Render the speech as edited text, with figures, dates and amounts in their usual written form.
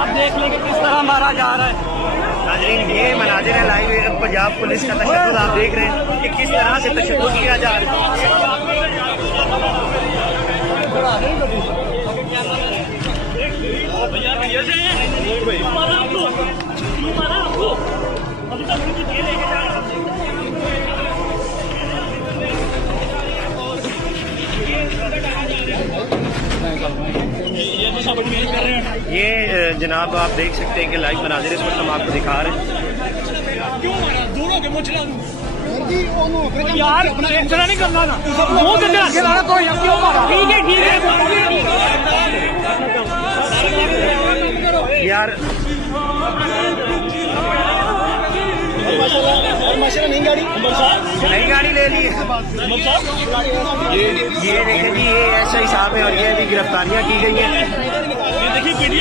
आप देख लेंगे किस तरह मारा जा रहा है। नाज़रीन, ये मनाजिर है लाइव पंजाब पुलिस का तशद्दुद आप देख रहे हैं कि किस तरह से तशद्दुद किया जा रहा है। ये जनाब आप देख सकते हैं कि लाइव मनाजिर इस वक्त हम आपको दिखा रहे हैं। यार इतना नहीं करना ना, वो करना खिलाना तो यार क्यों मारा? ठीक है यार नई गाड़ी ले ली है। ये देखें जी, ये एसआई साहब है और ये भी गिरफ्तारियां की गई हैं।